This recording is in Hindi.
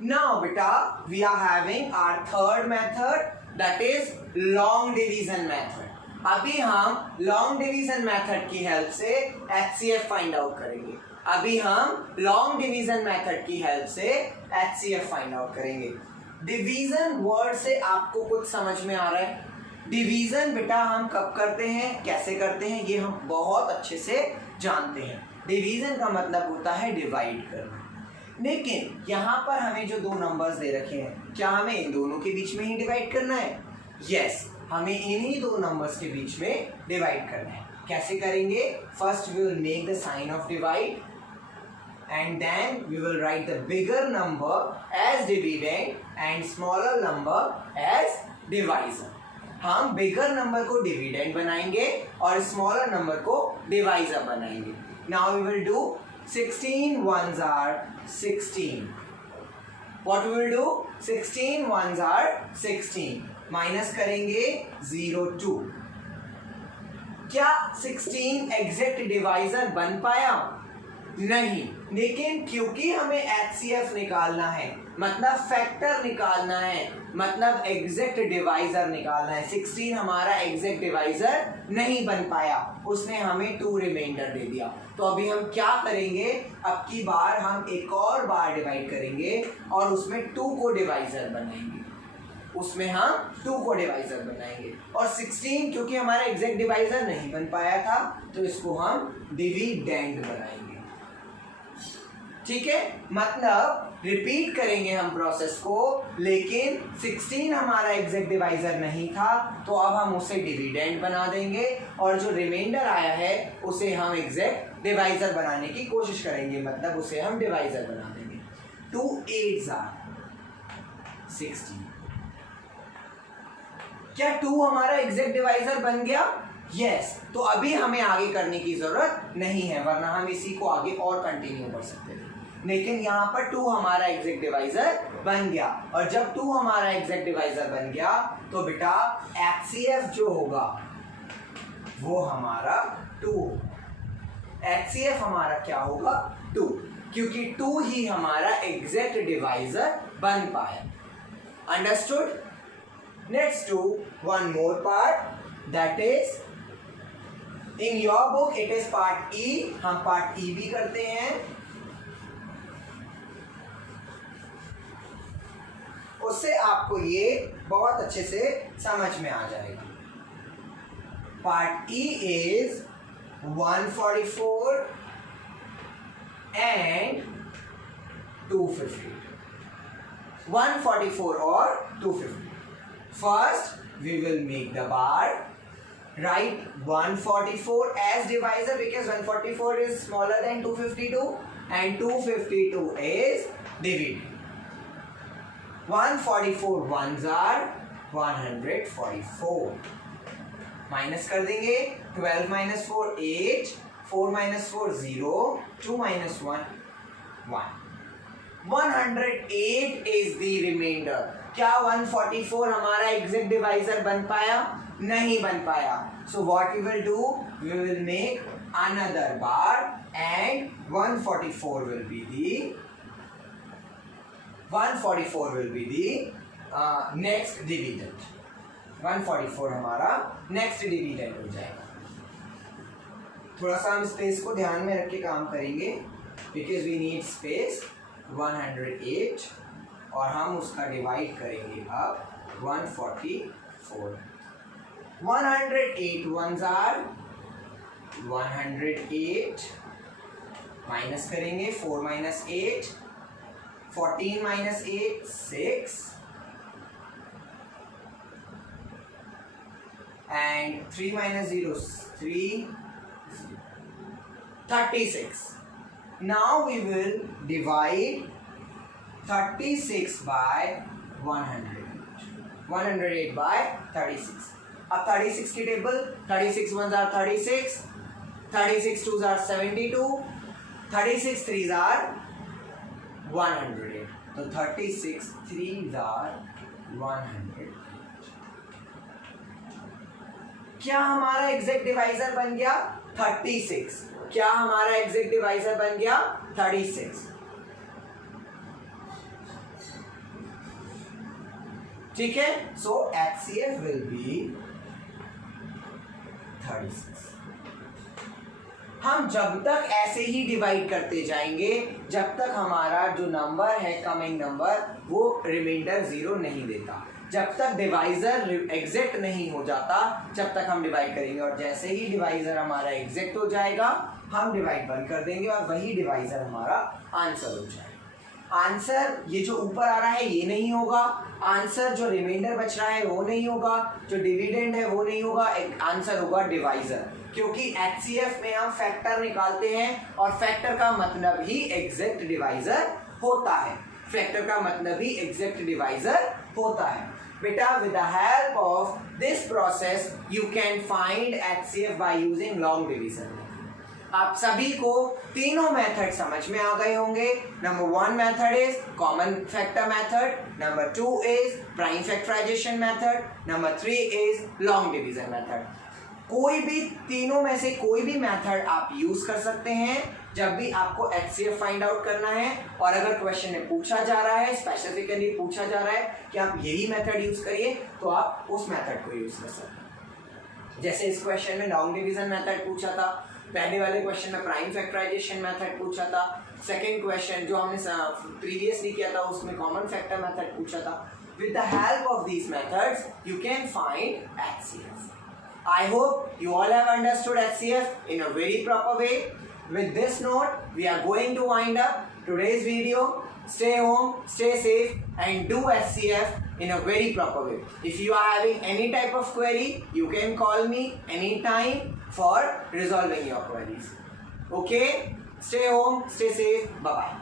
Now beta, we are having our third method, that is long division method. अभी हम long division method की हेल्प से HCF फाइंड आउट करेंगे. अभी हम long division method की हेल्प से HCF फाइंड आउट करेंगे. डिवीजन वर्ड से आपको कुछ समझ में आ रहा है? डिवीजन बेटा हम कब करते हैं, कैसे करते हैं, ये हम बहुत अच्छे से जानते हैं. डिवीजन का मतलब होता है डिवाइड करना. लेकिन यहाँ पर हमें जो दो नंबर्स दे रखे हैं, क्या हमें इन दोनों के बीच में ही डिवाइड करना है? यस, हमें इन्हीं दो नंबर्स के बीच में डिवाइड करना है. कैसे करेंगे? First we will make the sign of divide and then we will write the bigger number as dividend and smaller number as divisor. हम बिगर नंबर को डिविडेंड बनाएंगे और स्मॉलर नंबर को डिवाइजर बनाएंगे. Now we will do 16 ones are 16. What we will do? 16 ones are 16. Minus करेंगे 0 2. क्या 16 एग्जैक्ट डिवाइजर बन पाया? नहीं. लेकिन क्योंकि हमें HCF निकालना है, मतलब फैक्टर निकालना है, मतलब एग्जैक्ट डिवाइजर निकालना है, 16 हमारा एग्जैक्ट डिवाइजर नहीं बन पाया, उसने हमें 2 रिमाइंडर दे दिया. तो अभी हम क्या करेंगे? अब की बार हम एक और बार डिवाइड करेंगे और उसमें 2 को डिवाइजर बनाएंगे. उसमें हम 2 को डिवाइजर बनाएंगे और 16 क्योंकि हमारा एग्जैक्ट डिवाइजर नहीं बन पाया था तो इसको हम डिविडेंड बनाएंगे. ठीक है, मतलब रिपीट करेंगे हम प्रोसेस को, लेकिन 16 हमारा एग्जैक्ट डिवाइजर नहीं था तो अब हम उसे डिविडेंड बना देंगे और जो रिमाइंडर आया है उसे हम एग्जैक्ट डिवाइजर बनाने की कोशिश करेंगे, मतलब उसे हम डिवाइजर बना देंगे. 2 8s are 16. क्या 2 हमारा एग्जैक्ट डिवाइजर बन गया? यस. तो अभी हमें आगे करने की जरूरत नहीं है, वरना हम इसी को आगे और कंटिन्यू कर सकते थे. लेकिन यहाँ पर 2 हमारा एग्जैक्ट डिवाइजर बन गया और जब 2 हमारा एग्जैक्ट डिवाइजर बन गया तो बेटा HCF जो होगा वो हमारा 2. HCF हमारा क्या होगा? 2, क्योंकि 2 ही हमारा एग्जैक्ट डिवाइजर बन पाया. Understood? Let's do one more part, that is in your book it is part E. हम part E भी करते हैं. उससे आपको ये बहुत अच्छे से समझ में आ जाएगा. Part E is 144 and 250. 144 और 250. First, we will make the bar. Write 144 as divisor because 144 is smaller than 252 and 252 is dividend. 144 ones are 144. Minus कर देंगे. 12 minus 4 8. 4 minus 4 0. 2 minus 1 1. 108 is the remainder. क्या 144 हमारा एग्जैक्ट डिवाइजर बन पाया? नहीं बन पाया. So what we will do? We will make another bar and 144 will be the next dividend. 144 हमारा next dividend हो जाएगा. थोड़ा सा हम स्पेस को ध्यान में रख के काम करेंगे because we need space. 108 और हम उसका डिवाइड करेंगे अब 144. 108 ones are 108. माइनस करेंगे. 4 minus 8. 14 minus 8 6. And 3 minus 0 3. 36. Now we will divide 36 by 108. 108 by 36. अब 36 की table, 36 ones are 36, 36 twos are 72, 36 threes are 108. तो 36 threes are 100. क्या हमारा एग्जैक्ट डिवाइजर बन गया? 36. क्या हमारा एग्जैक्ट डिवाइजर बन गया? 36. ठीक है, सो HCF विल बी 36। हम जब तक ऐसे ही डिवाइड करते जाएंगे जब तक हमारा जो नंबर है कमिंग नंबर वो रिमाइंडर 0 नहीं देता, जब तक डिवाइजर एग्जैक्ट नहीं हो जाता जब तक हम डिवाइड करेंगे, और जैसे ही डिवाइजर हमारा एग्जैक्ट हो जाएगा हम डिवाइड बंद कर देंगे और वही डिवाइजर हमारा आंसर हो जाएगा। आंसर ये जो ऊपर आ रहा है ये नहीं होगा, आंसर जो रिमाइंडर बच रहा है वो नहीं होगा, जो डिविडेंड है वो नहीं होगा, एक आंसर होगा डिवाइजर, क्योंकि HCF में हम फैक्टर निकालते हैं और फैक्टर का मतलब ही एग्जैक्ट डिवाइजर होता है, फैक्टर का मतलब ही एग्जैक्ट डिवाइजर होता है। बेटा with the help of this process you can find HCF by using long division। आप सभी को तीनों मेथड समझ में आ गए होंगे। Number 1 method is common factor method, number 2 is prime factorization method, number 3 is long division method. कोई भी तीनों में से कोई भी मेथड आप यूज कर सकते हैं जब भी आपको HCF फाइंड आउट करना है, और अगर क्वेश्चन में पूछा जा रहा है, स्पेसिफिकली पूछा जा रहा है कि आप यही मेथड यूज करिए, तो आप उस मेथड को यूज कर सकते हैं। जैसे इस क्वेश्चन में लॉन्ग डिवीजन मेथड पूछा था, पहले वाले क्वेश्चन में प्राइम फैक्टराइजेशन मेथड पूछा था, सेकंड क्वेश्चन जो हमने प्रीवियसली किया था उसमें कॉमन फैक्टर मेथड पूछा था। With the help of these methods you can find HCF। I hope you all have understood HCF in a very proper way. With this note, we are going to wind up today's video. Stay home, stay safe, and do HCF in a very proper way. If you are having any type of query, you can call me anytime for resolving your queries. Okay? Stay home, stay safe. Bye-bye.